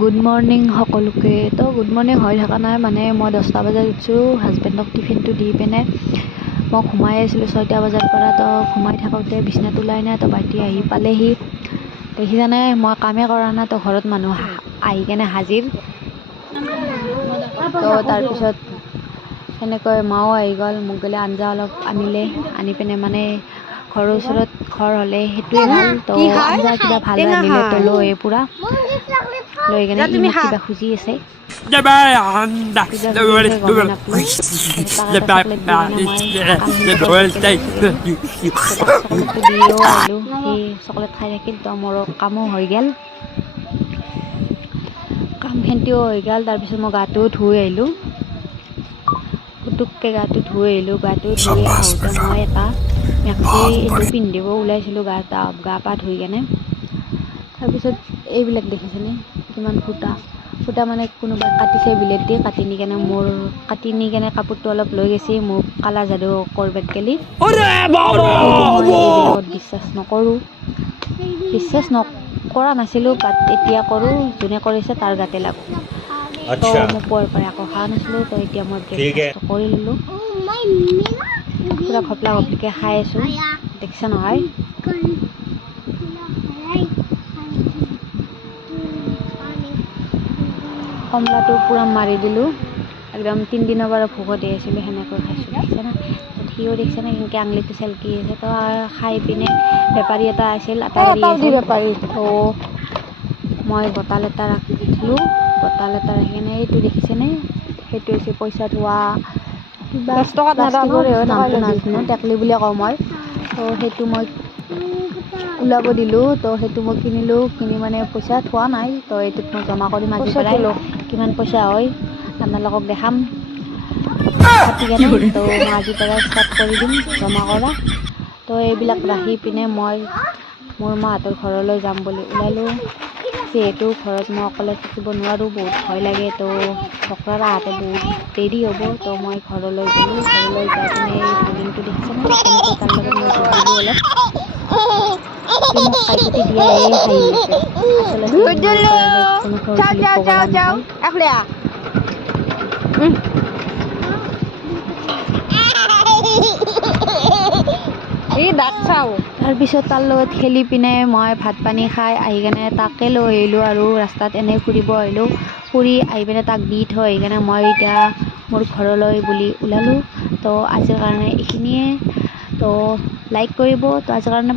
Good morning সকলোকে। তো good morning হৈ থকা নাই, মানে মই 10টা বজাত উঠিছোঁ। হাজবেণ্ডক টিফিনটো দি পিনে মই ঘুমাই আছিলোঁ 6টা বজাৰ পৰা। তো ঘুমাই থাকোঁতে বিচনাত ওলাই নাই, তো ভাইটি আহি পালেহি। দেখিছানে মই কামেই কৰা নাই, তো ঘৰত মানুহ আহি কেনে হাজিৰ। তো তাৰপিছত সেনেকৈ মাও আহি গ'ল, মোক গ'লে আঞ্জা অলপ আনিলে, আনি পিনে মানে ঘৰৰ ওচৰত ঘৰ হ'লে সেইটোৱে ভাল। তো আঞ্জা কিবা ভাল ৰান্ধিলে তো লৈ পূৰা লৈ কেনে মোক কিবা খুজি আছে, গমেই নাপালোঁ। তাক এটা চকলেট দি কেনে মই কামখিনি চকলেটটো দিও আহিলোঁ। সি চকলেট খাই থাকিল, তো মোৰ কামো হৈ গ'ল, কামখিনিও হৈ গ'ল। তাৰপিছত মই গাটো ধুই আহিলোঁ, পুতুককৈ গাটো ধুই আহিলোঁ। গাটো ধুই আহোঁতে মই এটা মেক্সি এইটো পিন্ধিব ওলাইছিলোঁ গা পা ধুই কেনে। তাৰপিছত এইবিলাক দেখিছেনে কিমান ফুটা মানে কোনোবাই কাটিছে বিলেট দি, কাটি নি কেনে কাপোৰটো অলপ লৈ গৈছে মোক কালা যাদু কৰবাত গেলি। মই এইবিলাকত বিশ্বাস নকৰোঁ, বিশ্বাস নকৰা নাছিলোঁ, বাট এতিয়া কৰোঁ। যোনে কৰিছে তাৰ গাতে লাগো। তো মই পুৱাৰ পৰা একো খোৱা নাছিলোঁ, তো এতিয়া মই ব্ৰেকফাষ্টটো কৰি ল'লোঁ। পূৰা ঘপলা ঘপলিকৈ খাই আছোঁ, দেখিছে নহয়। কমলাটো পূৰা মাৰি দিলোঁ, একদম 3 দিনৰ পৰা ভোকতে আছিলোঁ, সেনেকৈ খাইছোঁ। দেখিছে না, সিও দেখিছে না কেনেকৈ আঙুলিটো চেলকি আছে। তো খাই পিনে বেপাৰী এটা আছিল, বেপাৰী। তো মই বটল এটা ৰাখিলোঁ, বটল এটা ৰাখি কিনে এইটো দেখিছেনে, সেইটো হৈছে পইচা থোৱা কিবা প্লাষ্টিকৰে হয়, নামটো নাজানো, টেকলি বুলিয়ে কওঁ মই। তো সেইটো মই ওলাব দিলোঁ, তো সেইটো মই কিনিলোঁ, কিনি মানে পইচা থোৱা নাই। তো এইটোত মই জমা কৰিম আজি পৰাই, কিমান পইচা হয় আপোনালোকক দেখাম কাটি কেনে। তো মই আজিৰ পৰা ষ্টাৰ্ট কৰি দিম জমা কৰা। তো এইবিলাক ৰাখি পিনে মই মোৰ মাহঁতৰ ঘৰলৈ যাম বুলি ওলালোঁ। যিহেতু ঘৰত মই অকলে থাকিব নোৱাৰোঁ, বহুত ভয় লাগে। তো ডক্টৰ আহোঁতে বহুত দেৰি হ'ব। তো মই ঘৰলৈ গ'লোঁ, ঘৰলৈ যাই পিনে ভিডিঅ'টো দেখিছেনে, কেনেকৈ তাৰ লগত মই যুঁজিলোঁ অলপ। সি মোক কাইকুটি দিয়াহে হাঁহি আছে, আচলতে মোৰ কাৰণে কোনো পগলা নহয়। তাৰপিছত তাৰ লগত খেলি পিনে মই ভাত পানী খাই আহি কেনে তাকে লৈ আহিলোঁ, আৰু ৰাস্তাত এনেই ফুৰিব আহিলোঁ। ফুৰি আহি পিনে তাক দি থৈ আহি কেনে মই এতিয়া মোৰ ঘৰলৈ বুলি ওলালোঁ। তো আজিৰ কাৰণে এইখিনিয়ে, তো লাইক কৰিব। তো আজিৰ কাৰণে